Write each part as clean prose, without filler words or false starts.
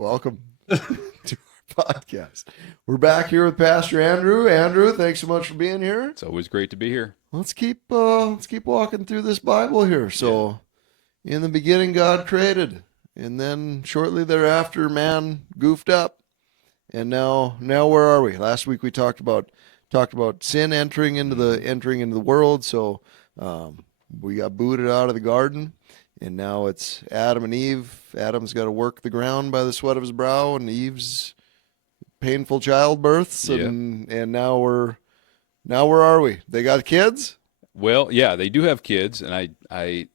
Welcome to our podcast. We're back here with Pastor Andrew. Andrew, thanks so much for being here. It's always great to be here. Let's keep walking through this Bible here. So, in the beginning, God created, and then shortly thereafter, man goofed up, and now where are we? Last week we talked about sin entering into the world. So, we got booted out of the garden. And now it's Adam and Eve. Adam's got to work the ground by the sweat of his brow, and Eve's painful childbirths. And now where are we? They got kids? Well, yeah, they do have kids, and I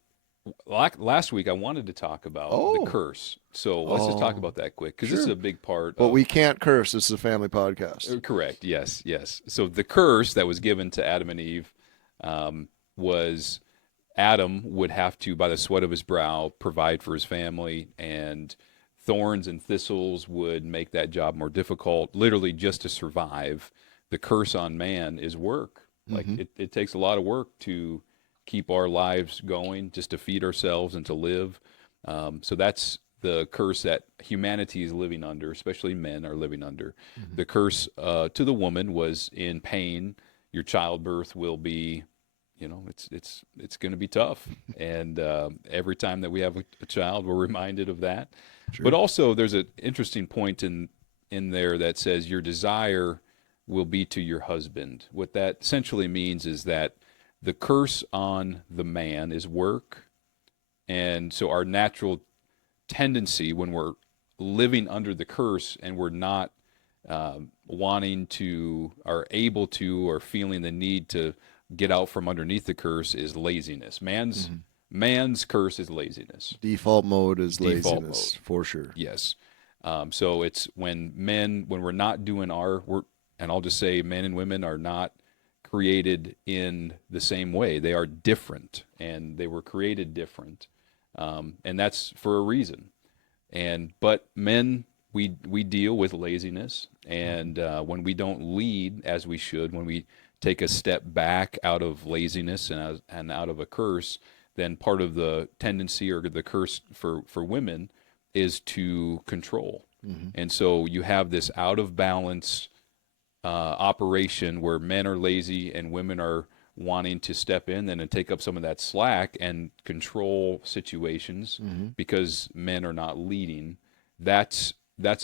last week I wanted to talk about the curse. So let's just talk about that quick, because this is a big part. But we can't curse. This is a family podcast. Correct. Yes. So the curse that was given to Adam and Eve was Adam would have to, by the sweat of his brow, provide for his family, and thorns and thistles would make that job more difficult, literally just to survive. The curse on man is work. Like it takes a lot of work to keep our lives going, just to feed ourselves and to live. So that's the curse that humanity is living under, especially men are living under. The curse to the woman was in pain. Your childbirth will be, it's going to be tough. And every time that we have a child, we're reminded of that. Sure. But also there's an interesting point in there that says your desire will be to your husband. What that essentially means is that the curse on the man is work. And so our natural tendency when we're living under the curse and we're not wanting to, or able to, or feeling the need to get out from underneath the curse is laziness. Man's curse is laziness. Default mode is laziness, for sure. Yes. So it's when we're not doing our work, and I'll just say men and women are not created in the same way. They are different, and they were created different. And that's for a reason. But men, we deal with laziness, and when we don't lead as we should, when we take a step back out of laziness and out of a curse, then part of the tendency or the curse for women is to control. And so you have this out of balance operation where men are lazy and women are wanting to step in and take up some of that slack and control situations because men are not leading. That's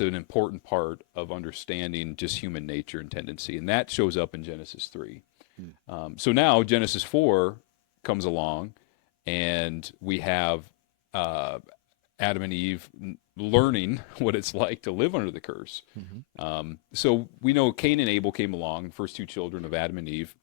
an important part of understanding just human nature and tendency, and that shows up in Genesis 3. So now Genesis 4 comes along, and we have Adam and Eve learning what it's like to live under the curse. So we know Cain and Abel came along, first two children of Adam and Eve.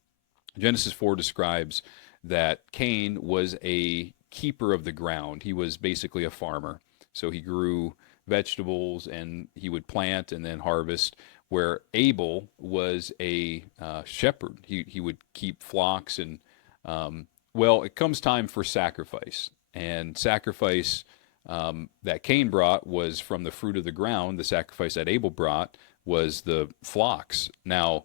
Genesis 4 describes that Cain was a keeper of the ground. He was basically a farmer. So he grew vegetables, and he would plant and then harvest, where Abel was a shepherd. He would keep flocks, and it comes time for sacrifice. And sacrifice that Cain brought was from the fruit of the ground. The sacrifice that Abel brought was the flocks. Now,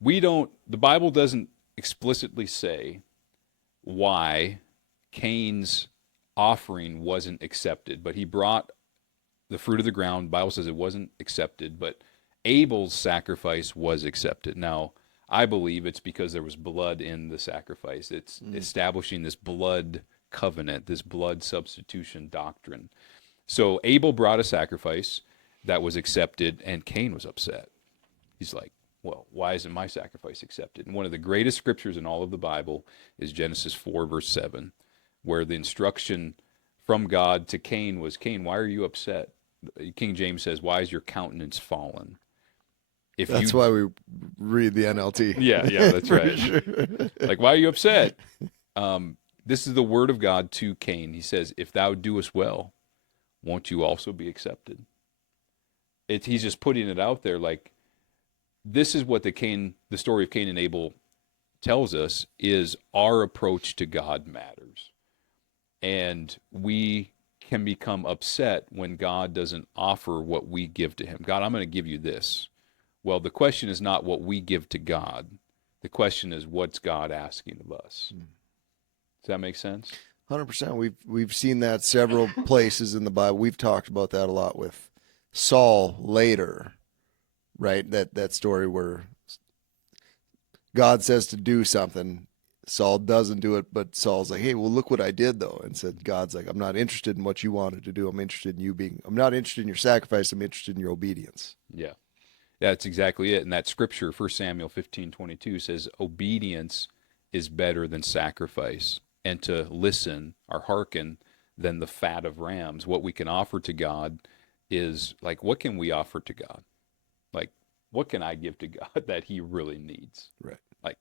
the Bible doesn't explicitly say why Cain's offering wasn't accepted, but he brought the fruit of the ground. The Bible says it wasn't accepted, but Abel's sacrifice was accepted. Now, I believe it's because there was blood in the sacrifice. It's establishing this blood covenant, this blood substitution doctrine. So Abel brought a sacrifice that was accepted, and Cain was upset. He's like, well, why isn't my sacrifice accepted? And one of the greatest scriptures in all of the Bible is Genesis 4, verse 7, where the instruction from God to Cain was, Cain, why are you upset? King James says, why is your countenance fallen? That's why we read the NLT. Yeah, that's right. Sure. Like, why are you upset? This is the word of God to Cain. He says, if thou doest well, won't you also be accepted? He's just putting it out there like, this is what the story of Cain and Abel tells us, is our approach to God matters. And we can become upset when God doesn't offer what we give to him. God, I'm going to give you this. Well, the question is not what we give to God. The question is, what's God asking of us? Does that make sense? 100%. We've seen that several places in the Bible. We've talked about that a lot with Saul later, right? That story where God says to do something, Saul doesn't do it, but Saul's like, "Hey, well, look what I did, though." And said, "God's like, I'm not interested in what you wanted to do. I'm interested in you being. I'm not interested in your sacrifice. I'm interested in your obedience." Yeah. That's exactly it. And that scripture, 1 Samuel 15:22, says, obedience is better than sacrifice, and to listen or hearken than the fat of rams. What we can offer to God is like, what can we offer to God? Like, what can I give to God that he really needs? Right. Like,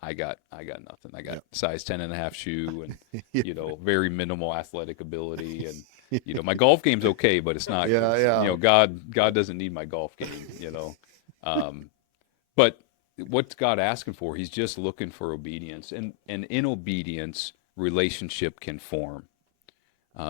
I got nothing. I got size 10.5 shoe and, Yeah. very minimal athletic ability. And, my golf game's okay, but it's not, Yeah. Yeah. God doesn't need my golf game. Um, but what's God asking for? He's just looking for obedience. And in obedience, relationship can form.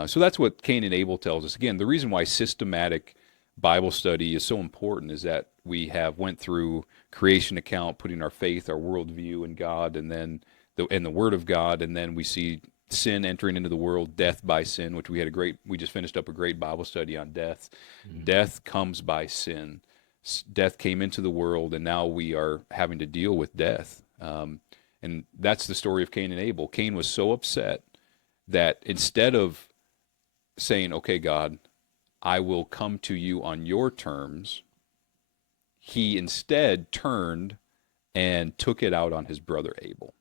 So that's what Cain and Abel tells us. Again, the reason why systematic Bible study is so important is that we have went through creation account, putting our faith, our worldview in God, and then the Word of God, and then we see sin entering into the world, death by sin, which we just finished up a great Bible study on death. Mm-hmm. Death comes by sin. Death came into the world, and now we are having to deal with death. And that's the story of Cain and Abel. Cain was so upset that instead of saying, okay, God, I will come to you on your terms, he instead turned and took it out on his brother Abel.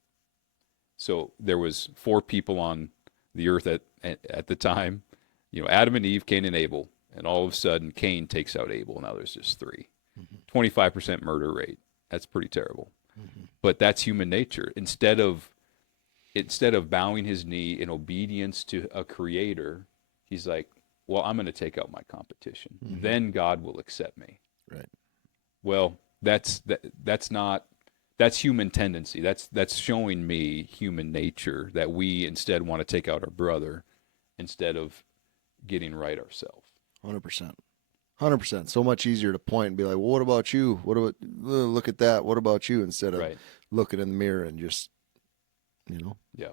So there was 4 people on the earth at the time, Adam and Eve, Cain and Abel, and all of a sudden Cain takes out Abel. Now there's just 3. 25% murder rate. That's pretty terrible. Mm-hmm. But that's human nature. Instead of bowing his knee in obedience to a creator, he's like, well, I'm going to take out my competition. Mm-hmm. Then God will accept me. Right. Well, that's human tendency. That's showing me human nature, that we instead want to take out our brother instead of getting right ourselves. 100%. 100%. So much easier to point and be like, well, what about you? What about, look at that. What about you? Instead of looking in the mirror and just, yeah.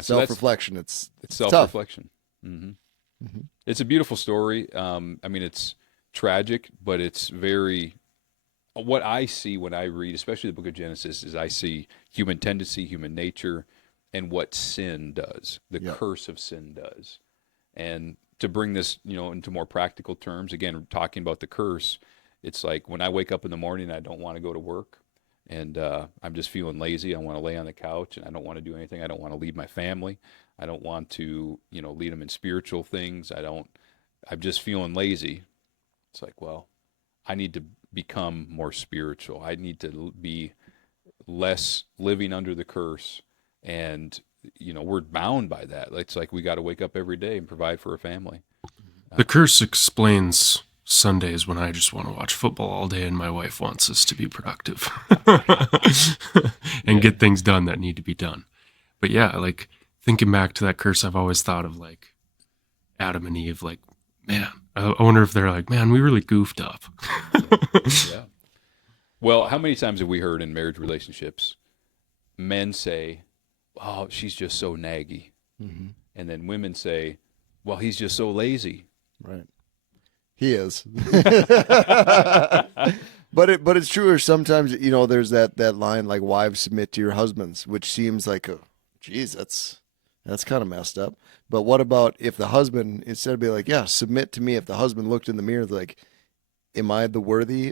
So self-reflection. It's self-reflection. Mm-hmm. Mm-hmm. It's a beautiful story. It's tragic, but it's very, what I see when I read, especially the book of Genesis, is I see human tendency, human nature, and what sin does, the curse of sin does. And to bring this, into more practical terms, again, talking about the curse, it's like when I wake up in the morning, I don't want to go to work, and I'm just feeling lazy. I want to lay on the couch, and I don't want to do anything. I don't want to lead my family. I don't want to, lead them in spiritual things. I'm just feeling lazy. It's like, well, I need to become more spiritual. I need to be less living under the curse. And, we're bound by that. It's like we got to wake up every day and provide for a family. The curse explains Sundays when I just want to watch football all day and my wife wants us to be productive and get things done that need to be done. But yeah, like thinking back to that curse, I've always thought of like Adam and Eve, like, man, I wonder if they're like, man, we really goofed up. Yeah. Well, how many times have we heard in marriage relationships, men say, oh, she's just so naggy. Mm-hmm. And then women say, well, he's just so lazy. Right. He is. But it's true. Or sometimes, there's that line like, wives submit to your husbands, which seems like, geez, that's kind of messed up. But what about if the husband, instead of being like, yeah, submit to me, if the husband looked in the mirror, like, am I being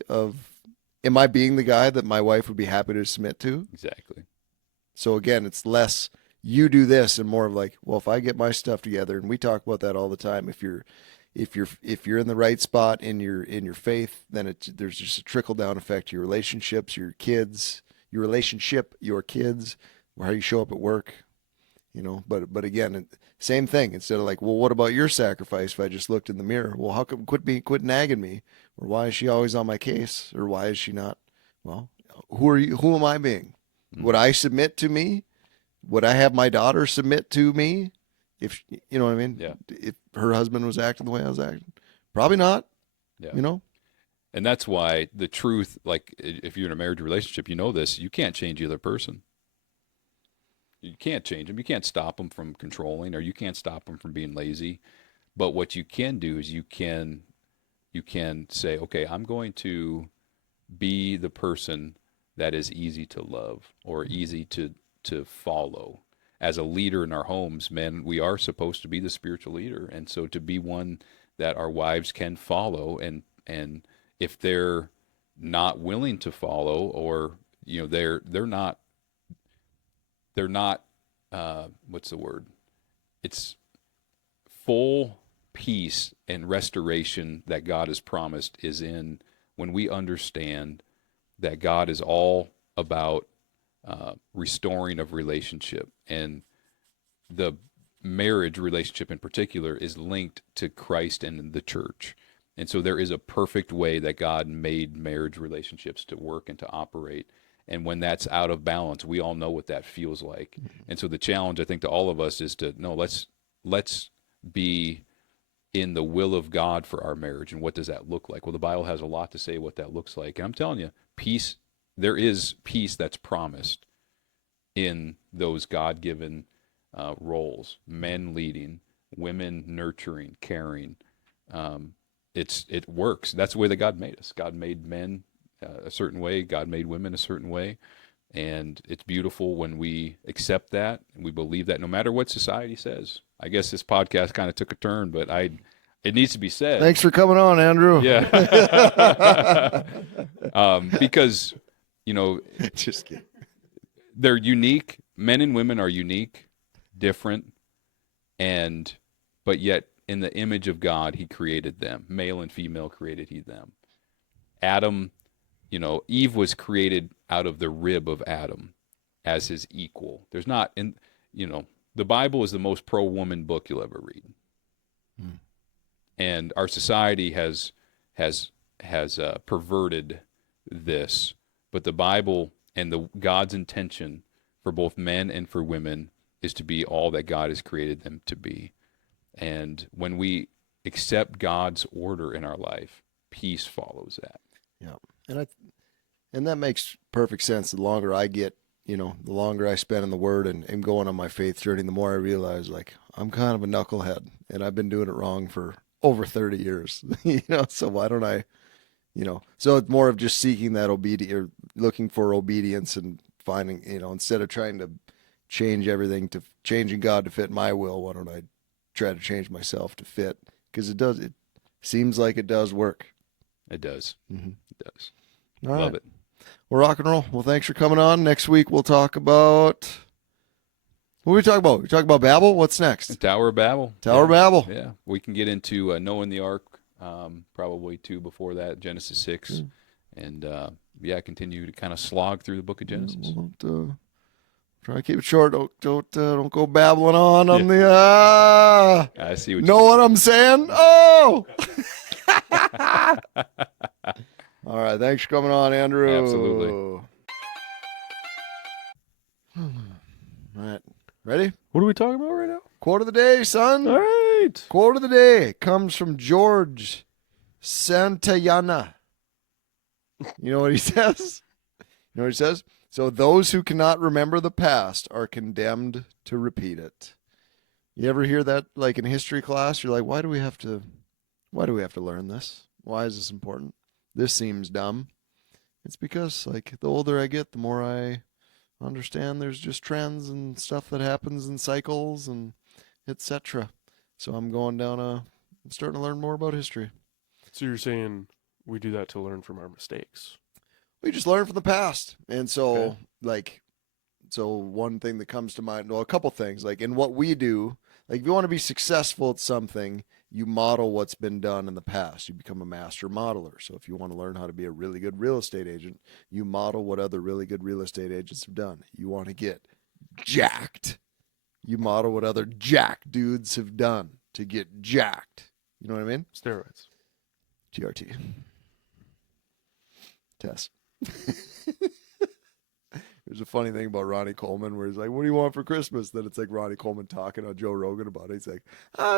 the guy that my wife would be happy to submit to? Exactly. So again, it's less you do this and more of like, well, if I get my stuff together, and we talk about that all the time. If you're in the right spot in your faith, then there's just a trickle down effect to your relationships, your kids, or how you show up at work. But again, same thing. Instead of like, well, what about your sacrifice? If I just looked in the mirror, well, how come quit nagging me, or why is she always on my case, or why is she not? Well, who are you? Who am I being? Would I submit to me? Would I have my daughter submit to me? If you know what I mean? Yeah. If her husband was acting the way I was acting, probably not. Yeah. And that's why the truth, like if you're in a marriage relationship, this, you can't change the other person. You can't change them. You can't stop them from controlling, or you can't stop them from being lazy. But what you can do is you can say, okay, I'm going to be the person that is easy to love or easy to follow. As a leader in our homes, men, we are supposed to be the spiritual leader, and so to be one that our wives can follow, and if they're not willing to follow, or they're not what's the word? It's full peace and restoration that God has promised is in when we understand that God is all about restoring of relationship, and the marriage relationship in particular is linked to Christ and the church. And so there is a perfect way that God made marriage relationships to work and to operate. And when that's out of balance, we all know what that feels like. And so the challenge, I think, to all of us is to no, let's be in the will of God for our marriage. And what does that look like? Well, the Bible has a lot to say what that looks like. And I'm telling you, peace, there is peace that's promised in those God-given roles: men leading, women nurturing, caring. It works. That's the way that God made us. God made men a certain way. God made women a certain way, and it's beautiful when we accept that and we believe that, no matter what society says. I guess this podcast kind of took a turn, but it needs to be said. Thanks for coming on, Andrew. Yeah, because Just kidding. they're unique. Men and women are unique, different, but yet in the image of God, He created them. Male and female created He them. Adam, Eve was created out of the rib of Adam as his equal. There's not, the Bible is the most pro-woman book you'll ever read. And our society has perverted this, but the Bible and God's intention for both men and for women is to be all that God has created them to be. And when we accept God's order in our life, peace follows that. Yeah, and that makes perfect sense. The longer I get, the longer I spend in the Word and going on my faith journey, the more I realize, like, I'm kind of a knucklehead, and I've been doing it wrong for over 30 years. So why don't I, So it's more of just seeking that obedience, or looking for obedience, and finding, instead of trying to change everything to changing God to fit my will, why don't I try to change myself to fit? Because it seems like it does work. It does. Mm-hmm. It does. All Love right. it. Well, rock and roll. Well, thanks for coming on. Next week we'll talk about, what are we talking about? We talk about Babel. What's next? Tower of Babel. Tower of Babel. Yeah, we can get into Noah and the Ark, probably two before that, Genesis 6, and continue to kind of slog through the book of Genesis. Well, don't, try to keep it short. Don't go babbling on the. I see what know you what I'm saying? Oh. All right. Thanks for coming on, Andrew. Absolutely. All right. Ready? What are we talking about right now? Quote of the day, son. All right. Quote of the day comes from George Santayana. You know what he says? So those who cannot remember the past are condemned to repeat it. You ever hear that, like, in history class? You're like, why do we have to learn this? Why is this important? This seems dumb. It's because, like, the older I get, the more I understand there's just trends and stuff that happens in cycles and etc. So I'm starting to learn more about history. So you're saying we do that to learn from our mistakes? We just learn from the past. And so, so one thing that comes to mind, well, a couple things, like in what we do, like if you want to be successful at something, you model what's been done in the past. You become a master modeler. So if you want to learn how to be a really good real estate agent, you model what other really good real estate agents have done. You want to get jacked, you model what other jack dudes have done to get jacked. You know what I mean? Steroids. GRT. Tess. There's a funny thing about Ronnie Coleman where he's like, what do you want for Christmas? Then it's like Ronnie Coleman talking on Joe Rogan about it. He's like,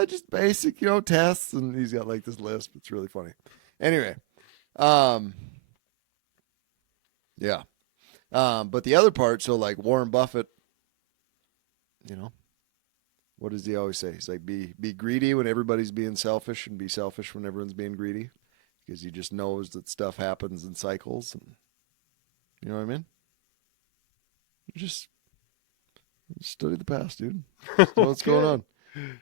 just basic, tests. And he's got like this list. It's really funny. Anyway. Yeah. But the other part, so like Warren Buffett, what does he always say? He's like, be greedy when everybody's being selfish, and be selfish when everyone's being greedy, because he just knows that stuff happens in cycles, and you know what I mean. Just study the past, dude. That's what's going on.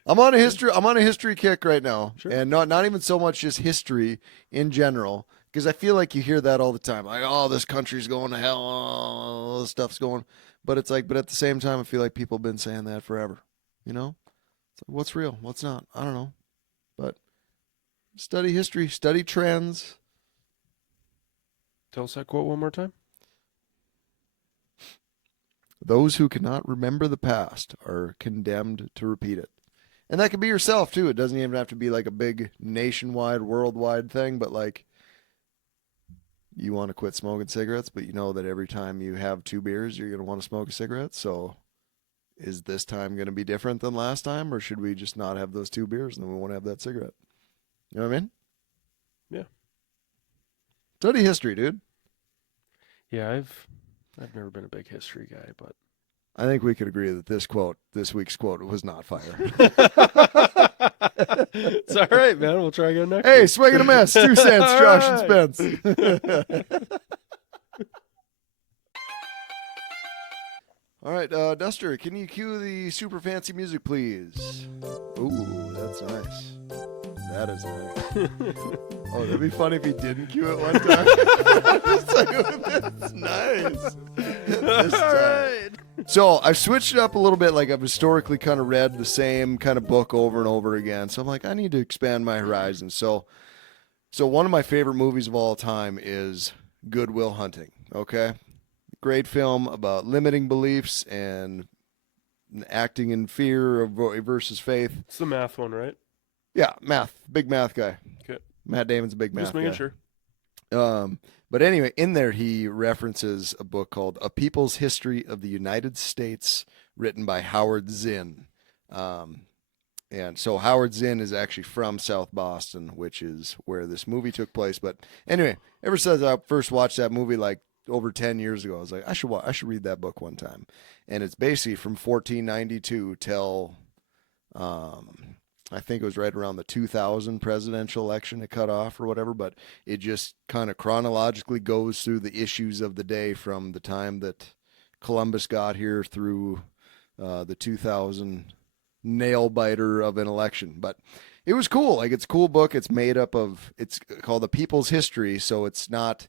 I'm on a history kick right now, Sure. and not even so much just history in general, because I feel like you hear that all the time, like, oh, this country's going to hell, all this stuff's going, but it's like, but at the same time, I feel like people have been saying that forever, you know. It's like, what's real, what's not, I don't know, but study history, study trends. Tell us that quote one more time. Those who cannot remember the past are condemned to repeat it. And that could be yourself too. It doesn't even have to be like a big nationwide, worldwide thing, but like, you want to quit smoking cigarettes, but you know that every time you have 2 beers, you're going to want to smoke a cigarette. So is this time going to be different than last time, or should we just not have those 2 beers and then we won't have that cigarette? You know what I mean? Yeah. Study history, dude. Yeah, I've never been a big history guy, but I think we could agree that this week's quote was not fire. it's all right, man. We'll try again next Hey, week. swing and a miss. 2 cents, All Josh right. and Spence. All right, Duster, can you cue the super fancy music, please? Ooh, that's nice. That is nice. Oh, that'd be funny if he didn't cue it one time. It's like, oh, that's nice. This time. So I've switched it up a little bit. Like, I've historically kind of read the same kind of book over and over again. So I'm like, I need to expand my horizons. So one of my favorite movies of all time is Good Will Hunting. Okay, great film about limiting beliefs and acting in fear versus faith. It's the math one, right? Yeah, math, big math guy. Okay. Matt Damon's a big math Just making guy. sure. But anyway, in there he references a book called A People's History of the United States, written by Howard Zinn. And so Howard Zinn is actually from South Boston, which is where this movie took place. But anyway, ever since I first watched that movie like over 10 years ago, I was like, I should read that book one time. And it's basically from 1492 till I think it was right around the 2000 presidential election it cut off or whatever, but it just kind of chronologically goes through the issues of the day from the time that Columbus got here through the 2000 nail biter of an election. But it was cool. Like, it's a cool book. It's made up of, it's called The People's History. So it's not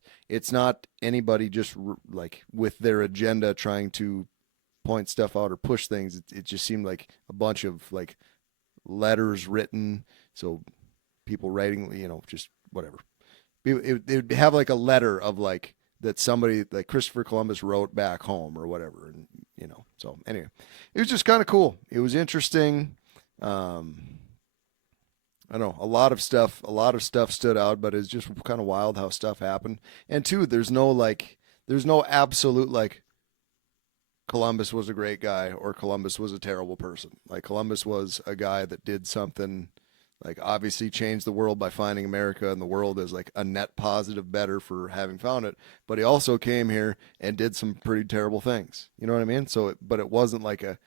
anybody just like with their agenda trying to point stuff out or push things. It just seemed like a bunch of like letters written, so people writing, just whatever. It would have like a letter of like that somebody like Christopher Columbus wrote back home or whatever, and so anyway, it was just kind of cool. It was interesting. I don't know, a lot of stuff stood out, but it's just kind of wild how stuff happened. And two, there's no absolute like Columbus was a great guy or Columbus was a terrible person. Like, Columbus was a guy that did something, like, obviously changed the world by finding America, and the world is like a net positive better for having found it. But he also came here and did some pretty terrible things. You know what I mean? So, but it wasn't like a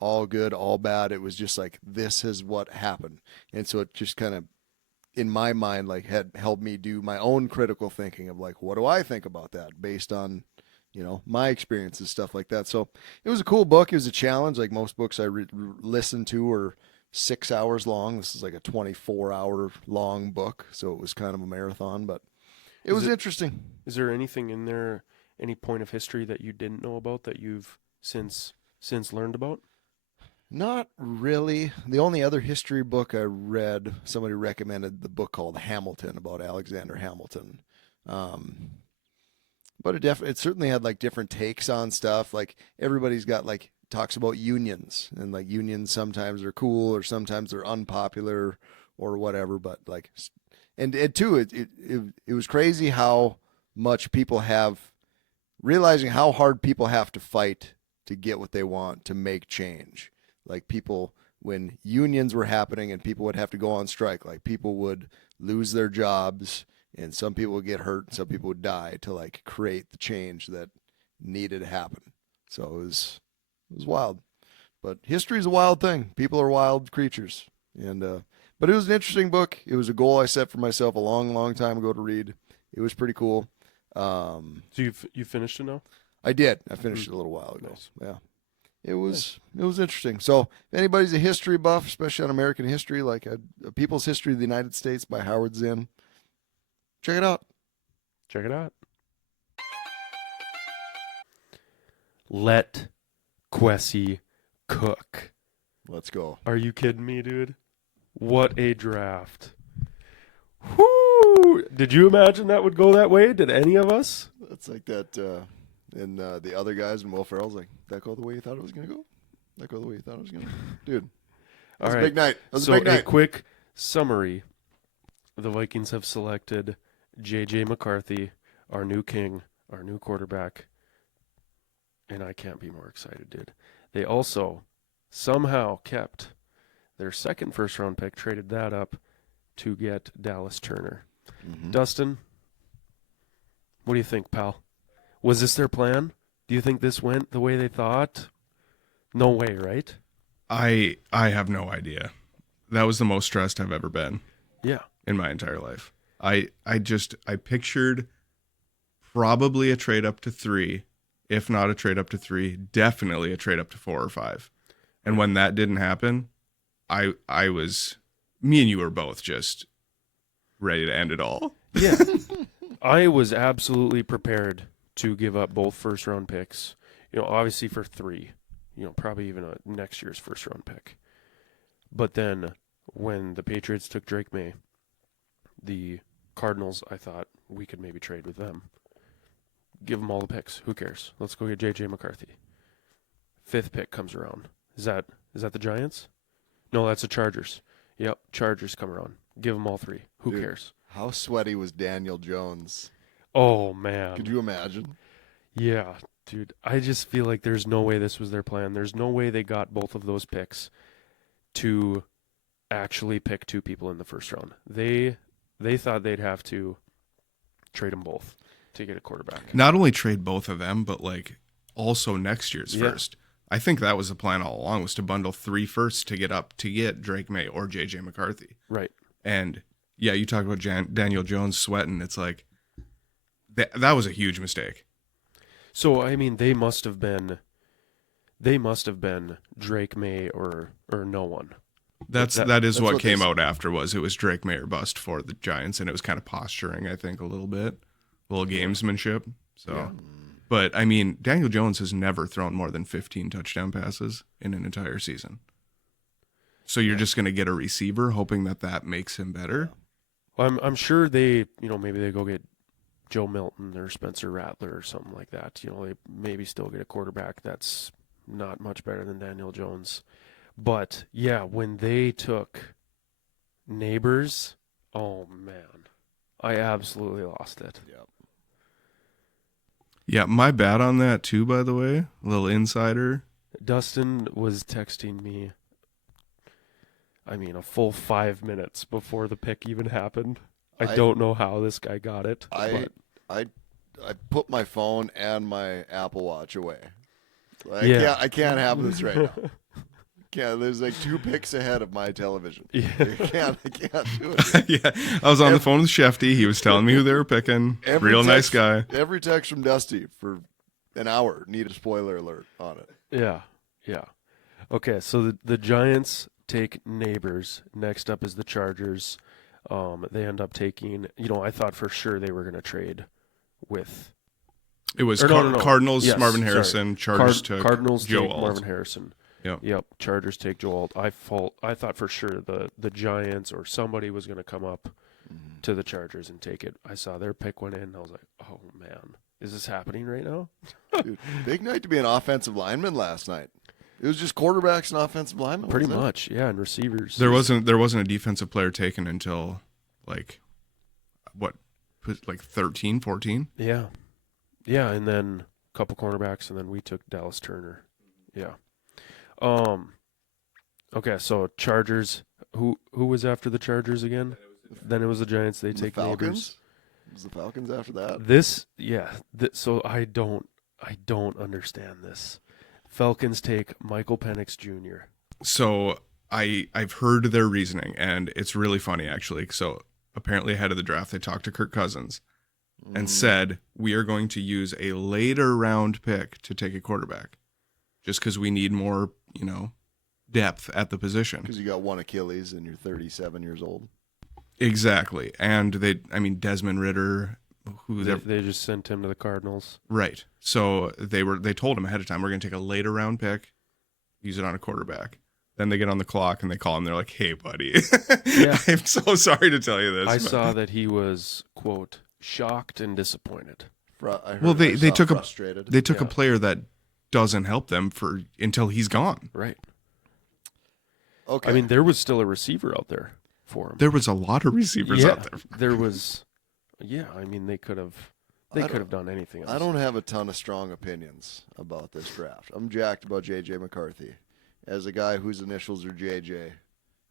all good, all bad. It was just like, this is what happened. And so it just kind of, in my mind, like, had helped me do my own critical thinking of like, what do I think about that based on my experiences, stuff like that. So it was a cool book. It was a challenge. Like most books I listened to are 6 hours long. This is like a 24-hour long book. So it was kind of a marathon, but it was interesting. Is there anything in there, any point of history that you didn't know about that you've since learned about? Not really. The only other history book I read, somebody recommended the book called Hamilton, about Alexander Hamilton. But it certainly had like different takes on stuff. Like, everybody's got like talks about unions, and like unions sometimes are cool or sometimes they're unpopular or whatever. But like, and too, it was crazy how much people have, realizing how hard people have to fight to get what they want, to make change. Like, people, when unions were happening and people would have to go on strike, like, people would lose their jobs. And some people would get hurt, and some people would die to like create the change that needed to happen. So it was wild. But history's a wild thing. People are wild creatures. And but it was an interesting book. It was a goal I set for myself a long, long time ago to read. It was pretty cool. So you finished it now? I did. I finished it a little while ago. Nice. Yeah. It was interesting. So if anybody's a history buff, especially on American history, like a People's History of the United States by Howard Zinn, check it out. Check it out. Let Quessy cook. Let's go. Are you kidding me, dude? What a draft. Whoo! Did you imagine that would go that way? Did any of us? That's like that in the other guys and Will Ferrell's like, that go the way you thought it was going to go? That go the way you thought it was going to go? Dude, that was a big night. That was So a big night. quick summary. The Vikings have selected J.J. McCarthy, our new king, our new quarterback. And I can't be more excited, dude. They also somehow kept their second first-round pick, traded that up to get Dallas Turner. Mhm. Dustin, what do you think, pal? Was this their plan? Do you think this went the way they thought? No way, right? I have no idea. That was the most stressed I've ever been Yeah. in my entire life. I pictured probably a trade up to 3, if not a trade up to 3, definitely a trade up to 4 or 5. And when that didn't happen, I was, me and you were both just ready to end it all. Yeah. I was absolutely prepared to give up both first-round picks, obviously for 3, probably even a next year's first-round pick. But then when the Patriots took Drake May, the Cardinals, I thought we could maybe trade with them. Give them all the picks. Who cares? Let's go get J.J. McCarthy. 5th pick comes around. Is that the Giants? No, that's the Chargers. Yep, Chargers come around. Give them all 3. Who Dude. cares? How sweaty was Daniel Jones? Oh, man. Could you imagine? Yeah, dude. I just feel like there's no way this was their plan. There's no way they got both of those picks to actually pick 2 people in the first round. They thought they'd have to trade them both to get a quarterback. Not only trade both of them, but like also next year's Yeah. first. I think that was the plan all along, was to bundle 3 firsts to get up to get Drake May or JJ McCarthy. Right. And yeah, you talk about Daniel Jones sweating. It's like that was a huge mistake. So I mean, they must have been Drake May or no one. That is that's what what came they out after. It was Drake May or bust for the Giants, and it was kind of posturing, I think, a little bit, a little gamesmanship. So, Yeah. But I mean, Daniel Jones has never thrown more than 15 touchdown passes in an entire season. So you're just going to get a receiver, hoping that makes him better. Well, I'm sure they, maybe they go get Joe Milton or Spencer Rattler or something like that. They maybe still get a quarterback that's not much better than Daniel Jones. But yeah, when they took Neighbors, oh man, I absolutely lost it. Yep. Yeah, my bad on that too, by the way. A little insider. Dustin was texting me, a full 5 minutes before the pick even happened. I don't know how this guy got it. I put my phone and my Apple Watch away. Yeah. I can't have this right now. There's like 2 picks ahead of my television. Yeah. I can't do it. Yeah, I was on the phone with Shefty. He was telling me who they were picking. Real nice guy. Every text from Dusty for an hour need a spoiler alert on it. Yeah. Okay, so the Giants take Neighbors. Next up is the Chargers. They end up taking, I thought for sure they were going to trade with. It was No. Cardinals, Yes, Marvin sorry. Harrison. Chargers took Cardinals Joe take Alt. Marvin Harrison. Yep. Chargers take Joe Alt. I thought for sure the Giants or somebody was going to come up to the Chargers and take it. I saw their pick went in. And I was like, oh man, is this happening right now? Dude, big night to be an offensive lineman last night. It was just quarterbacks and offensive linemen. Pretty wasn't it? much, yeah, and receivers. There wasn't a defensive player taken until like 13, 14? Yeah, and then a couple cornerbacks, and then we took Dallas Turner. Yeah. Okay, so Chargers. Who was after the Chargers again? Then it was the Giants. They The take Falcons. Neighbors. It was the Falcons after that. So I don't understand this. Falcons take Michael Penix Jr. So I've heard their reasoning, and it's really funny actually. So apparently ahead of the draft, they talked to Kirk Cousins and said, we are going to use a later round pick to take a quarterback, just because we need more, depth at the position. Because you got one Achilles and you're 37 years old. Exactly, and Desmond Ridder, They just sent him to the Cardinals. right. So they told him ahead of time, we're going to take a later round pick, use it on a quarterback. Then they get on the clock and they call him. They're like, "Hey, buddy, Yeah. I'm so sorry to tell you this." I but- saw that he was, quote, shocked and disappointed. Well, they took frustrated. they took a Yeah. player that doesn't help them until he's gone. Right. Okay. I mean, there was still a receiver out there for him. There was a lot of receivers out there. There was. Yeah, I mean, they could have I done don't- anything else. I don't have a ton of strong opinions about this draft. I'm jacked about J.J. McCarthy. As a guy whose initials are J.J.,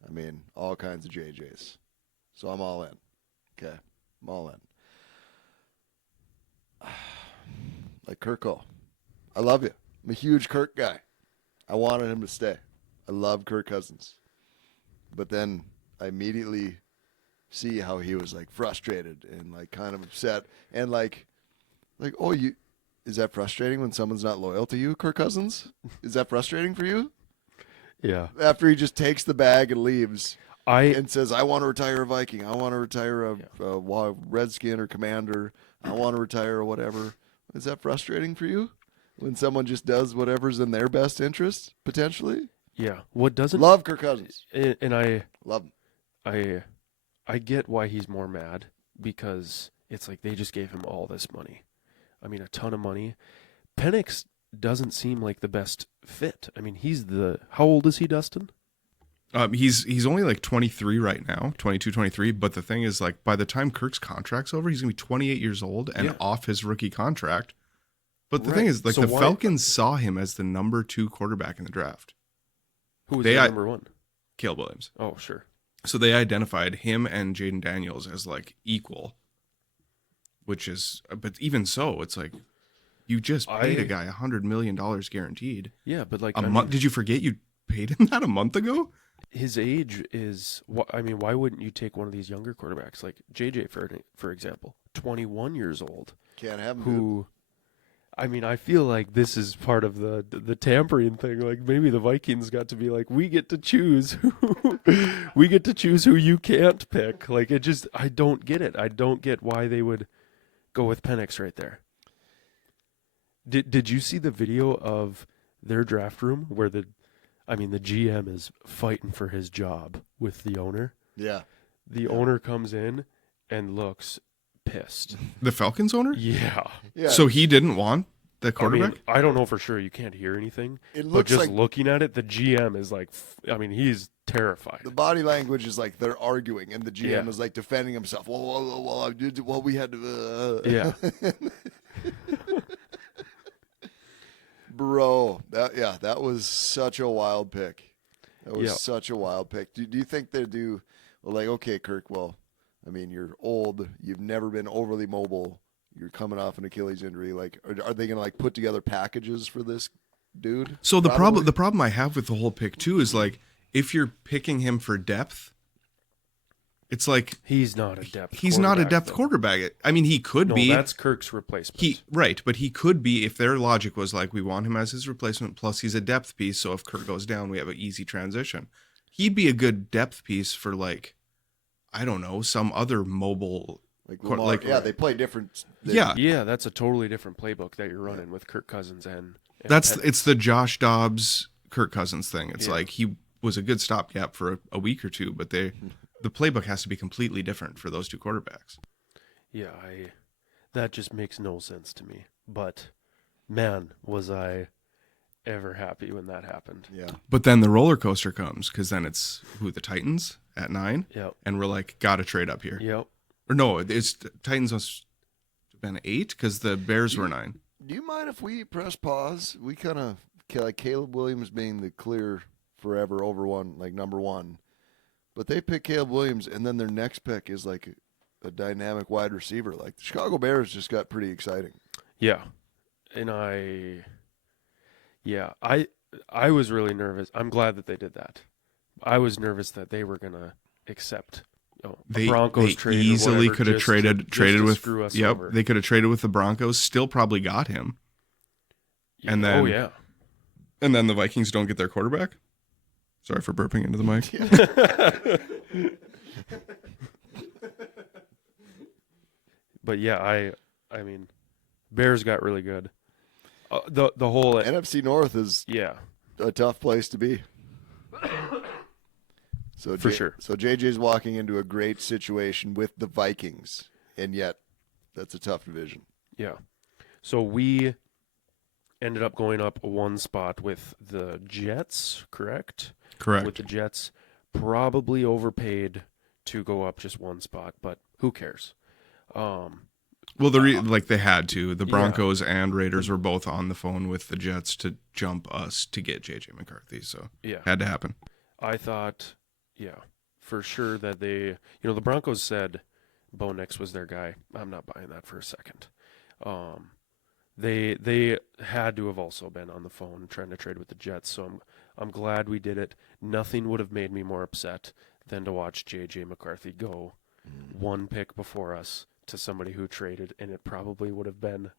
I mean, all kinds of J.J.'s. So I'm all in. Okay? I'm all in. Like Kirk Cole. I love you. I'm a huge Kirk guy. I wanted him to stay. I love Kirk Cousins. But then I immediately see how he was like frustrated and like kind of upset and like oh, is that frustrating when someone's not loyal to you, Kirk Cousins? Is that frustrating for you? Yeah. After he just takes the bag and leaves I and says, I want to retire a Viking. I want to retire a Redskin or Commander. I want to retire or whatever. Is that frustrating for you? When someone just does whatever's in their best interest, potentially? yeah. What doesn't Love Kirk Cousins. and Love him. I get why he's more mad, because it's like they just gave him all this money. I mean, a ton of money. Penix doesn't seem like the best fit. I mean, how old is he, Dustin? He's only like 23 right now, 22, 23. But the thing is, like, by the time Kirk's contract's over, he's gonna be 28 years old and Yeah. off his rookie contract. But the Right. thing is, like, So the why- Falcons saw him as the number 2 quarterback in the draft, Who was They- the number one? Caleb Williams. Oh, sure. So they identified him and Jaden Daniels as like equal, which is, but even so, it's like you just paid a guy $100 million guaranteed. Yeah, but like A month? Did you forget you paid him that a month ago? his age is. I mean, why wouldn't you take one of these younger quarterbacks like JJ for example, 21 years old, Can't have him. who? I mean, I feel like this is part of the tampering thing. Like maybe the Vikings got to be like, we get to choose who you can't pick. Like I don't get it. I don't get why they would go with Penix right there. Did you see the video of their draft room where the GM is fighting for his job with the owner? Yeah. The owner comes in and looks pissed. The Falcons owner? Yeah. Yeah. So he didn't want the quarterback? I mean, I don't know for sure. You can't hear anything. It But looks just like looking at it, the GM is like, he's terrified. the body language is like they're arguing, and the GM Yeah. is like defending himself. Well, we had to. Yeah. Bro, that was such a wild pick. That was Yeah. such a wild pick. Do you think they do? Well, like, okay, Kirk. Well, I mean, you're old. You've never been overly mobile. You're coming off an Achilles injury. Like, are they gonna like put together packages for this dude? So the Probably. problem I have with the whole pick too is like, if you're picking him for depth, it's like He's not a depth. he's not a depth though. quarterback. I mean, he could No, be. that's Kirk's replacement. But he could be if their logic was like, we want him as his replacement, plus he's a depth piece. So if Kirk goes down, we have an easy transition. He'd be a good depth piece for like, I don't know, some other mobile. Like, Qu- Lamar, like- yeah, they play different. Yeah, Yeah, that's a totally different playbook that you're running with Kirk Cousins and it's the Josh Dobbs, Kirk Cousins thing. It's Yeah. like he was a good stopgap for a week or two, but the playbook has to be completely different for those two quarterbacks. Yeah, that just makes no sense to me. But man, was I ever happy when that happened. Yeah. But then the roller coaster comes because then it's the Titans at 9, Yep. and we're like, gotta trade up here. Yep. Or no, it's Titans must have been 8 because the Bears were 9. Do you mind if we press pause? We kind of like Caleb Williams being the clear forever number one, but they pick Caleb Williams, and then their next pick is like a dynamic wide receiver. Like the Chicago Bears just got pretty exciting. Yeah. And Yeah, I was really nervous. I'm glad that they did that. I was nervous that they were gonna accept a They Broncos trade or easily whatever could have just traded to with. screw us Yep, over. they could have traded with the Broncos. Still probably got him. and oh then- yeah. And then the Vikings don't get their quarterback. Sorry for burping into the mic. But yeah, I mean, Bears got really good. The whole NFC North is yeah. a tough place to be. So For sure. So JJ's walking into a great situation with the Vikings, and yet that's a tough division. Yeah. So we ended up going up one spot with the Jets, correct? Correct. With the Jets, probably overpaid to go up just one spot, but who cares? Well, they had to. The Broncos and Raiders were both on the phone with the Jets to jump us to get JJ McCarthy, so Yeah. had to happen. I thought, yeah, for sure that they, the Broncos said Bo Nix was their guy. I'm not buying that for a second. They had to have also been on the phone trying to trade with the Jets, so I'm glad we did it. Nothing would have made me more upset than to watch JJ McCarthy go one pick before us to somebody who traded, and it probably would have been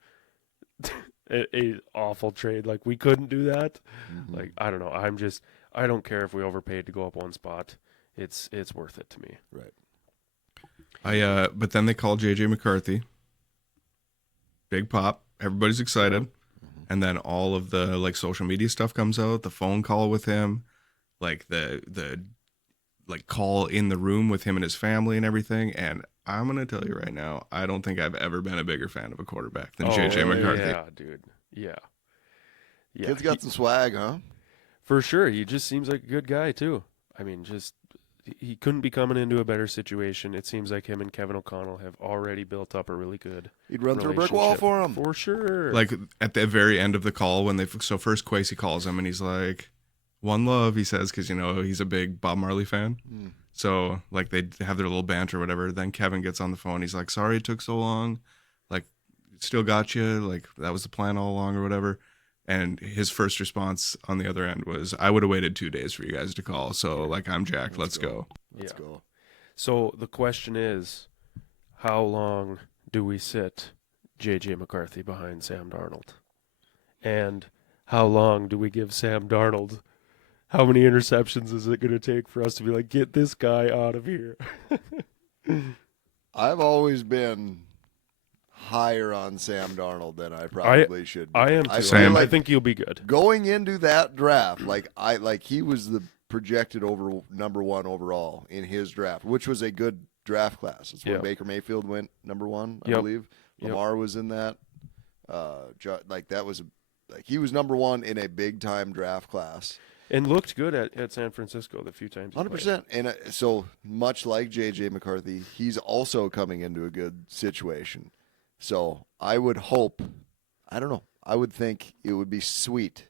a awful trade. Like, we couldn't do that. Like, I don't know. I don't care if we overpaid to go up one spot. It's worth it to me. Right. But then they called JJ McCarthy. Big pop. Everybody's excited. And then all of the social media stuff comes out, the phone call with him, the call in the room with him and his family and everything. And I'm going to tell you right now, I don't think I've ever been a bigger fan of a quarterback than JJ McCarthy. Yeah, dude. Yeah. Yeah. Kid's got some swag, huh? For sure. He just seems like a good guy, too. I mean, he couldn't be coming into a better situation. It seems like him and Kevin O'Connell have already built up a really good He'd run through a brick wall relationship. for him. For sure. At the very end of the call, first Kwesi calls him and he's like, "One love," he says, because he's a big Bob Marley fan. So they have their little banter or whatever. Then Kevin gets on the phone. He's like, "Sorry it took so long. Still got you. That was the plan all along or whatever." And his first response on the other end was, "I would have waited 2 days for you guys to call. So I'm jacked. Let's go." Let's go. So the question is, how long do we sit J.J. McCarthy behind Sam Darnold? And how long do we give Sam Darnold? How many interceptions is it going to take for us to be like, get this guy out of here? I've always been higher on Sam Darnold than I probably should be. I am too. I Same. feel I like think he'll be good. going into that draft, he was the projected number one overall in his draft, which was a good draft class. It's where Yep. Baker Mayfield went number one, I Yep. believe. Yep. Lamar was in that. He was number one in a big time draft class. And looked good at San Francisco the few times he played. 100%. And so much like JJ McCarthy, he's also coming into a good situation. So I would hope, I don't know, I would think it would be sweet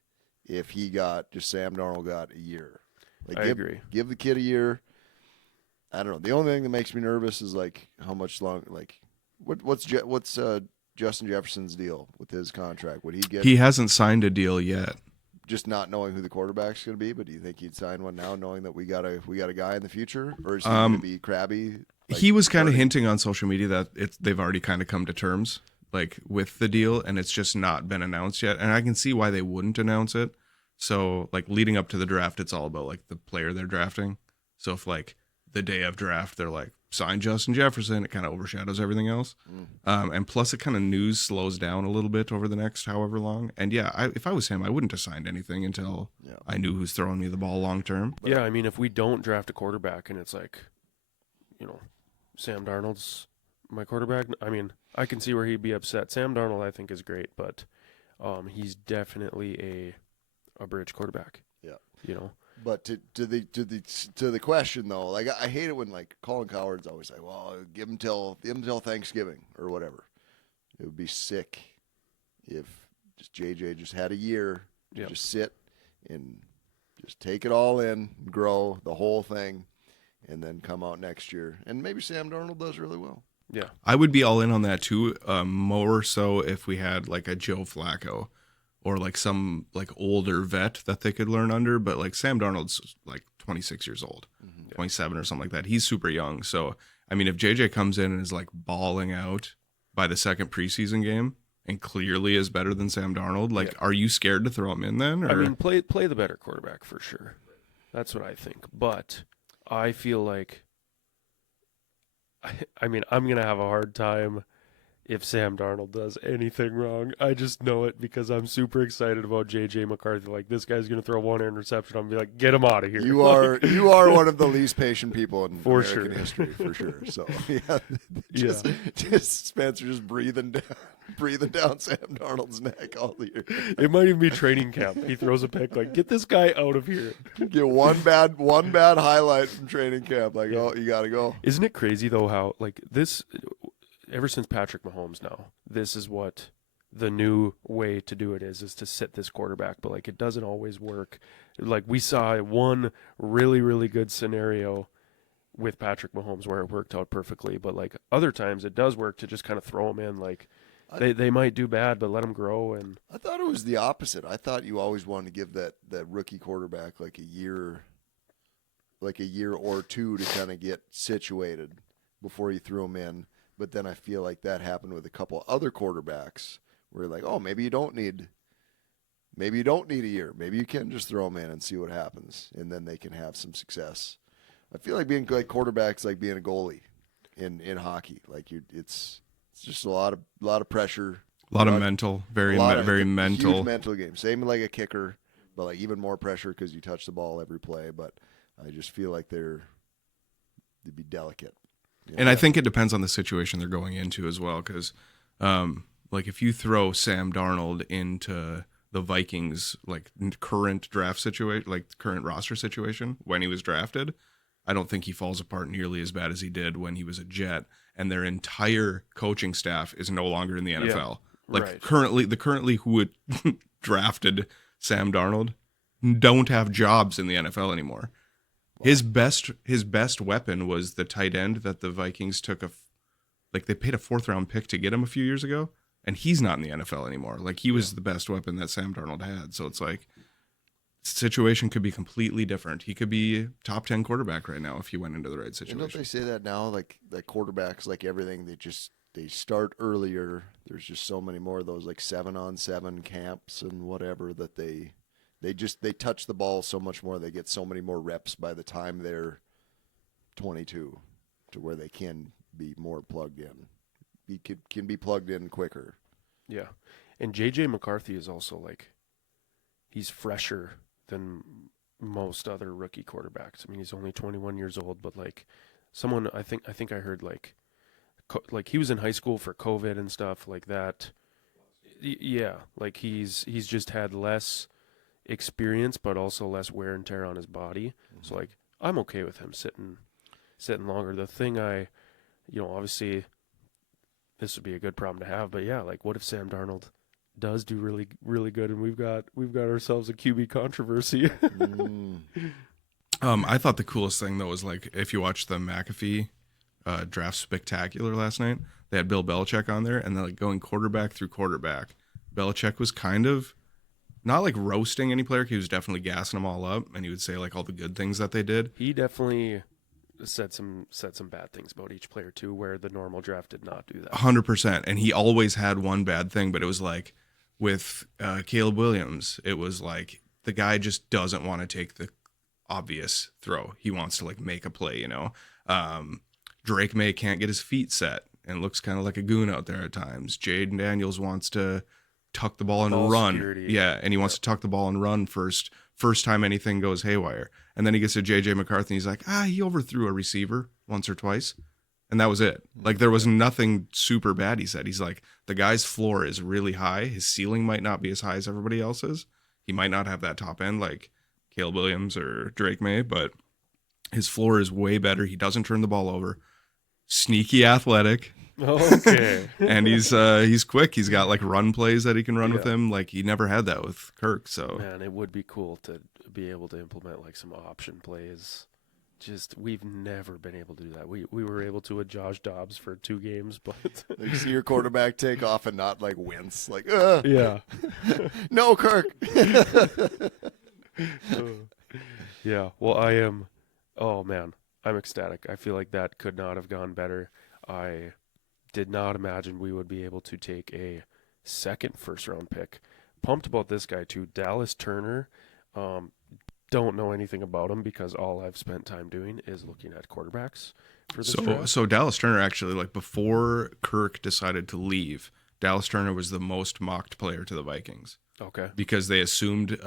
if Sam Darnold got a year. I agree. Give the kid a year. I don't know. The only thing that makes me nervous is how much longer. What's Justin Jefferson's deal with his contract? Would he get? He hasn't signed a deal yet. Just not knowing who the quarterback's going to be, but do you think he'd sign one now, knowing that we got a guy in the future, or is he going to be crabby? He was kind of hinting on social media that they've already kind of come to terms with the deal, and it's just not been announced yet. And I can see why they wouldn't announce it. So leading up to the draft, it's all about the player they're drafting. So if the day of draft they're sign Justin Jefferson, it kind of overshadows everything else. And plus it kind of news slows down a little bit over the next however long. And yeah, if I was him, I wouldn't have signed anything until I knew who's throwing me the ball long term. Yeah, I mean, if we don't draft a quarterback and it's Sam Darnold's my quarterback, I mean, I can see where he'd be upset. Sam Darnold, I think, is great, but he's definitely a bridge quarterback. Yeah. But to the question though, I hate it when Colin Cowherd's always like, well, give him till Thanksgiving or whatever. It would be sick if JJ just had a year to just sit and just take it all in, grow the whole thing, and then come out next year. And maybe Sam Darnold does really well. Yeah. I would be all in on that too, more so if we had a Joe Flacco or like some like older vet that they could learn under. But like Sam Darnold's like 26 years old, 27 or something like that. He's super young. So, I mean, if JJ comes in and is like balling out by the second preseason game and clearly is better than Sam Darnold, like, are you scared to throw him in then? Or? I mean, play the better quarterback for sure. That's what I think. But I feel like, I mean, I'm going to have a hard time if Sam Darnold does anything wrong. I just know it because I'm super excited about J.J. McCarthy. Like, this guy's going to throw one interception. I'm going to be like, get him out of here. You are one of the least patient people in For American sure. history, for sure. So yeah, just Spencer just breathing down Sam Darnold's neck all year. It might even be training camp. He throws a pick, like, get this guy out of here. Get one bad highlight from training camp. Like, oh, you got to go. Isn't it crazy, though, how, like, this, ever since Patrick Mahomes now, this is what the new way to do it is to sit this quarterback. But, like, it doesn't always work. Like, we saw one really, really good scenario with Patrick Mahomes where it worked out perfectly. But, like, other times it does work to just kind of throw him in. Like, they might do bad, but let them grow. And I thought it was the opposite. I thought you always wanted to give that rookie quarterback like a year or two to kind of get situated before you threw him in. But then I feel like that happened with a couple other quarterbacks where you're like, oh, maybe you don't need a year. Maybe you can just throw them in and see what happens, and then they can have some success. I feel like being like quarterbacks like being a goalie in hockey. Like it's just a lot of pressure, a lot of mental, very mental, huge mental game. Same like a kicker, but like even more pressure because you touch the ball every play. But I just feel like they'd be delicate. And I think it depends on the situation they're going into as well. Because, like, if you throw Sam Darnold into the Vikings, like, current draft situation, like, current roster situation when he was drafted, I don't think he falls apart nearly as bad as he did when he was a Jet. And their entire coaching staff is no longer in the NFL. Like, right. currently who had drafted Sam Darnold don't have jobs in the NFL anymore. His best weapon was the tight end that the Vikings took they paid a 4th round pick to get him a few years ago, and he's not in the NFL anymore. Like, he was the best weapon that Sam Darnold had. So it's like, situation could be completely different. He could be top 10 quarterback right now if he went into the right situation. And don't they say that now? Like quarterbacks, like everything, they start earlier. There's just so many more of those like 7-on-7 camps and whatever that they touch the ball so much more. They get so many more reps by the time they're 22 to where they can be more plugged in. Can be plugged in quicker. yeah. And J.J. McCarthy is also, like, he's fresher than most other rookie quarterbacks. I mean, he's only 21 years old, but, like, someone, I think I heard, like he was in high school for COVID and stuff like that. Yeah. Like, he's just had less experience, but also less wear and tear on his body. Mm-hmm. So, like, I'm okay with him sitting longer. The thing obviously this would be a good problem to have, but yeah, like, what if Sam Darnold does do really, really good and we've got ourselves a QB controversy? I thought the coolest thing though was, like, if you watched the McAfee draft spectacular last night, they had Bill Belichick on there, and they're like going quarterback through quarterback. Belichick was kind of not like roasting any player. He was definitely gassing them all up, and he would say like all the good things that they did. He definitely said some bad things about each player too, where the normal draft did not do that. 100%. And he always had one bad thing, but it was like with Caleb Williams, it was like the guy just doesn't want to take the obvious throw. He wants to like make a play, you know. Drake May can't get his feet set and looks kind of like a goon out there at times. Jaden Daniels wants to tuck the ball and run. Security. Yeah, and he wants to tuck the ball and run first time anything goes haywire. And then he gets to JJ McCarthy and he's like, he overthrew a receiver once or twice. And that was it. Like, there was nothing super bad, he said. He's like, the guy's floor is really high. His ceiling might not be as high as everybody else's. He might not have that top end like Caleb Williams or Drake May, but his floor is way better. He doesn't turn the ball over. Sneaky athletic. Okay. And he's quick. He's got like run plays that he can run with him. Like, he never had that with Kirk. So man, it would be cool to be able to implement like some option plays just we've never been able to do that. We were able to with Josh Dobbs for 2 games, but Like, you see your quarterback take off and not like wince, like yeah. no, Kirk. Yeah. Well, I am. Oh man, I'm ecstatic. I feel like that could not have gone better. I did not imagine we would be able to take a second first round pick. Pumped about this guy too, Dallas Turner. Don't know anything about him because all I've spent time doing is looking at quarterbacks for this draft. So Dallas Turner actually, like before Kirk decided to leave, Dallas Turner was the most mocked player to the Vikings Okay. because they assumed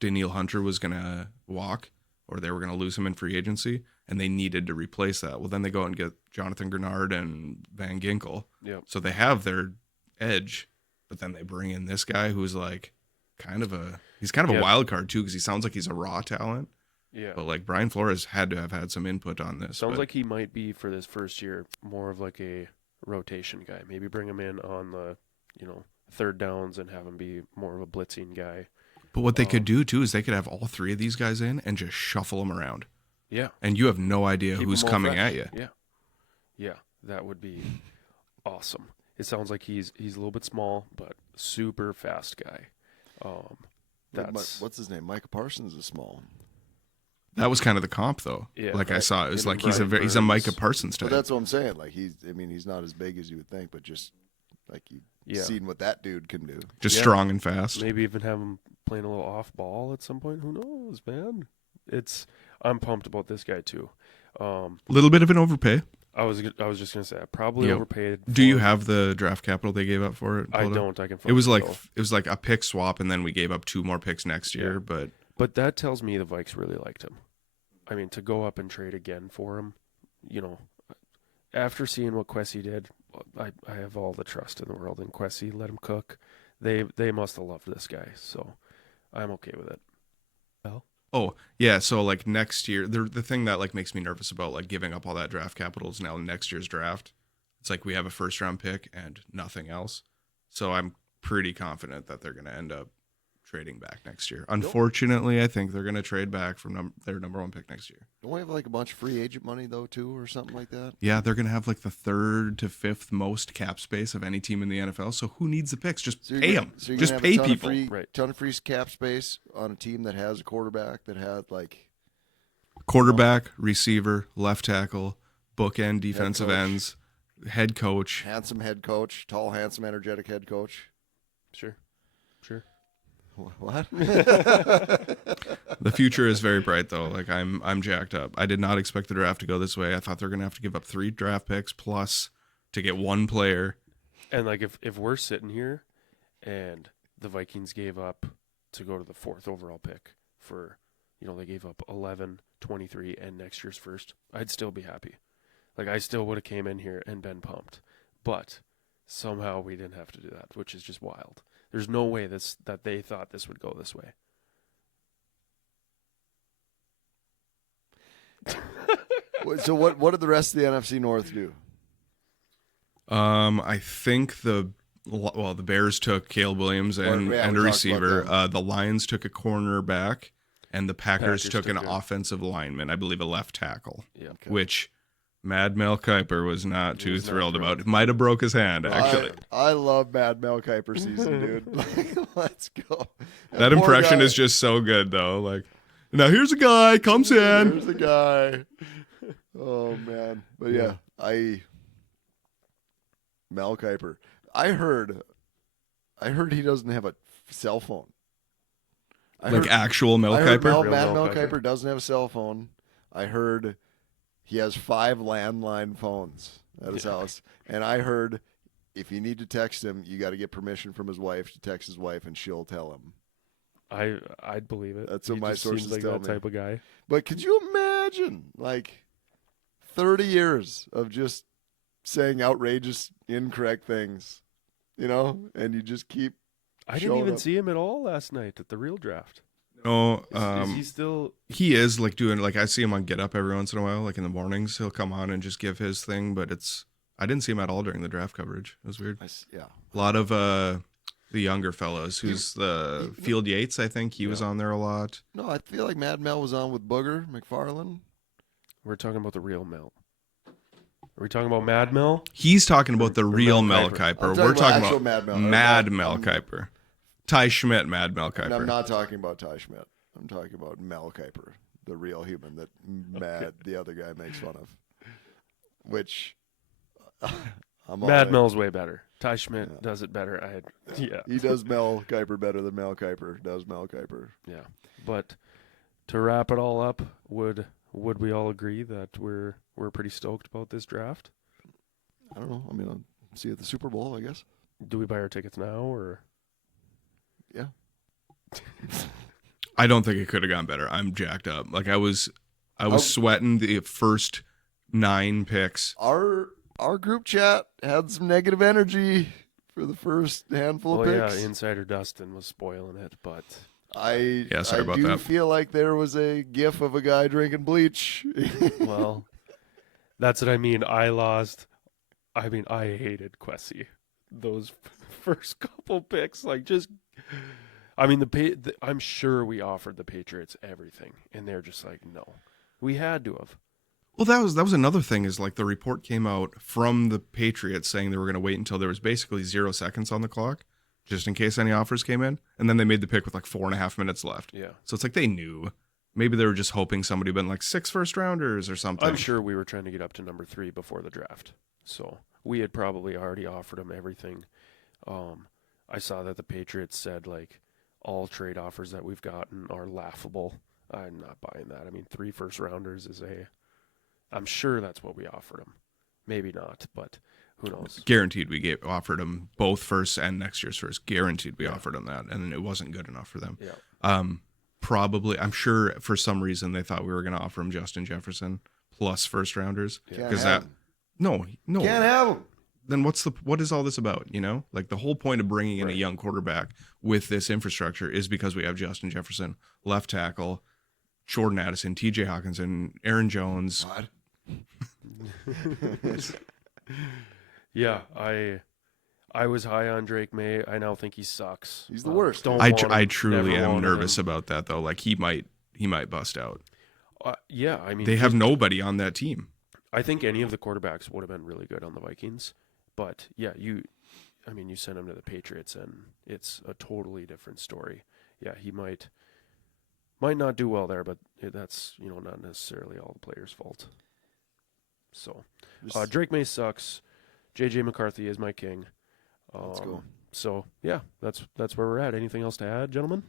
Daniil Hunter was gonna walk or they were gonna lose him in free agency, and they needed to replace that. Well, then they go out and get Jonathan Grenard and Van Ginkel. Yep. So they have their edge, but then they bring in this guy who's like he's kind of a wild card too because he sounds like he's a raw talent. Yeah. But like Brian Flores had to have had some input on this. Sounds but like he might be for this first year more of like a rotation guy. Maybe bring him in on the, third downs and have him be more of a blitzing guy. But what they could do too is they could have all 3 of these guys in and just shuffle them around. Yeah. And you have no idea Keep who's them all coming fresh. at you. Yeah. Yeah. That would be awesome. It sounds like he's a little bit small, but super fast guy. That's What's his name? Micah Parsons is small. That was kind of the comp though. Yeah, like I right. saw, it was Him like and he's a Brian he's a Burns. Micah Parsons But type. that's what I'm saying. Like he's not as big as you would think, but just like you've seen what that dude can do. Just Yeah. strong and fast. maybe even have him playing a little off ball at some point. Who knows, man? I'm pumped about this guy too. Little bit of an overpay. I was just gonna say I probably Yep. overpaid. Do you for- have the draft capital they gave up for it? I pulled up? don't. I can. It was find like though. it was like a pick swap, and then we gave up 2 more picks next year. Yeah. But that tells me the Vikes really liked him. I mean, to go up and trade again for him, after seeing what Kwesi did, I have all the trust in the world in Kwesi. Let him cook. They must have loved this guy, so I'm okay with it. oh yeah, so like next year, the thing that like makes me nervous about like giving up all that draft capital is now next year's draft. It's like we have a first round pick and nothing else. So I'm pretty confident that they're going to end up trading back next year. Unfortunately, I think they're going to trade back from their number 1 pick next year. Don't we have like a bunch of free agent money though too, or something like that? Yeah, they're going to have like the 3rd to 5th most cap space of any team in the NFL. So who needs the picks? Just So pay you're them. gonna- so you're Just gonna have pay a ton people. Of free, Right. ton of free cap space on a team that has a quarterback that had like Quarterback, receiver, left tackle, bookend defensive coach. ends, head coach. handsome head coach, tall, handsome, energetic head coach. Sure. What? The future is very bright though. Like I'm jacked up. I did not expect the draft to go this way. I thought they're going to have to give up 3 draft picks plus to get 1 player. And like if we're sitting here, and the Vikings gave up to go to the 4th overall pick for, they gave up 11, 23, and next year's first, I'd still be happy. Like I still would have came in here and been pumped, but somehow we didn't have to do that, which is just wild. There's no way that they thought this would go this way. So what did the rest of the NFC North do? I think the Bears took Caleb Williams and Yeah, a we talked receiver. about The Lions took a cornerback, and the Packers took an took a- offensive lineman, I believe a left tackle, Yeah. which Mad Mel Kiper was not too was not thrilled thrilled. about. Might have broke his hand, actually. I love Mad Mel Kiper season, dude. Like, let's go. That poor impression guy. is just so good, though. Like, now here's a guy comes in. There's the guy. Oh man, but yeah, Mel Kiper. I heard he doesn't have a cell phone. Like actual Mel I heard Kiper. Real Mad Mel Mel Kiper. Kiper doesn't have a cell phone. I heard he has 5 landline phones at his house, and I heard if you need to text him, you got to get permission from his wife to text his wife, and she'll tell him. I'd believe it. That's what He my just sources seems like tell that me. type of guy. But could you imagine, like, 30 years of just saying outrageous, incorrect things, and you just keep. I didn't Showing even up. see him at all last night at the real draft. No, Is he still? he is like doing like I see him on Get Up every once in a while, like in the mornings. He'll come on and just give his thing, but I didn't see him at all during the draft coverage. It was weird. Yeah. A lot of the younger fellows. Who's the Field Yates? I think he was on there a lot. No, I feel like Mad Mel was on with Booger McFarlane. We're talking about the real Mel. Are we talking about Mad Mel? He's talking about the real Mel Mel Kiper. Kiper. I'm We're talking actual about Mad Mel. Mad I'm- Mel I'm- Kiper. Ty Schmidt, Mad Mel And I'm Kiper. not talking about Ty Schmidt. I'm talking about Mel Kiper, the real human that the other guy makes fun of. Which I'm all Mad in. Mel's way better. Ty Schmidt Yeah. does it better. Yeah. He does Mel Kiper better than Mel Kiper does Mel Kiper. Yeah. But to wrap it all up, would we all agree that we're pretty stoked about this draft? I don't know. I mean, I'll see you at the Super Bowl, I guess. Do we buy our tickets now or? Yeah. I don't think it could have gone better. I'm jacked up. Like I was sweating the first 9 picks. Our group chat had some negative energy for the first handful of Well, picks. yeah, Insider Dustin was spoiling it, but I sorry about do that. feel like there was a gif of a guy drinking bleach. well, that's what I mean. I hated Quessy. Those first couple picks, like I'm sure we offered the Patriots everything, and they're just like, no, we had to have. Well, that was another thing is like the report came out from the Patriots saying they were going to wait until there was basically 0 seconds on the clock, just in case any offers came in. And then they made the pick with like 4.5 minutes left. Yeah. So it's like they knew. Maybe they were just hoping somebody been like 6 first rounders or something. I'm sure we were trying to get up to number 3 before the draft. So we had probably already offered them everything. I saw that the Patriots said like all trade offers that we've gotten are laughable. I'm not buying that. I mean, 3 first rounders I'm sure that's what we offered them. Maybe not, but who knows? Guaranteed we offered them both first and next year's first. Guaranteed we offered them that. And it wasn't good enough for them. Yeah. Probably, I'm sure for some reason they thought we were going to offer him Justin Jefferson plus first rounders. Can't Because have that, 'em. no. Can't have them. Then what is all this about? You know, like the whole point of bringing in a young quarterback with this infrastructure is because we have Justin Jefferson, left tackle, Jordan Addison, T.J. Hawkinson, Aaron Jones. God. Yeah, I was high on Drake May. I now think he sucks. He's the worst. Don't I want him, I truly never am wanted nervous him. about that though. Like he might bust out. Yeah, I mean, They have nobody on that team. I think any of the quarterbacks would have been really good on the Vikings, but yeah, you send him to the Patriots and it's a totally different story. Yeah, he might not do well there, but that's not necessarily all the players' fault. So, Drake May sucks. J.J. McCarthy is my king. Let's go. So yeah, that's where we're at. Anything else to add, gentlemen?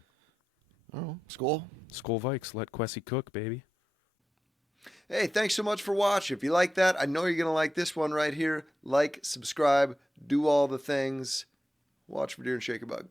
Oh, Skull. Skull Vikes, let Quessy cook, baby. Hey, thanks so much for watching. If you like that, I know you're going to like this one right here. Like, subscribe, do all the things. Watch for Deer and Shake a Bug.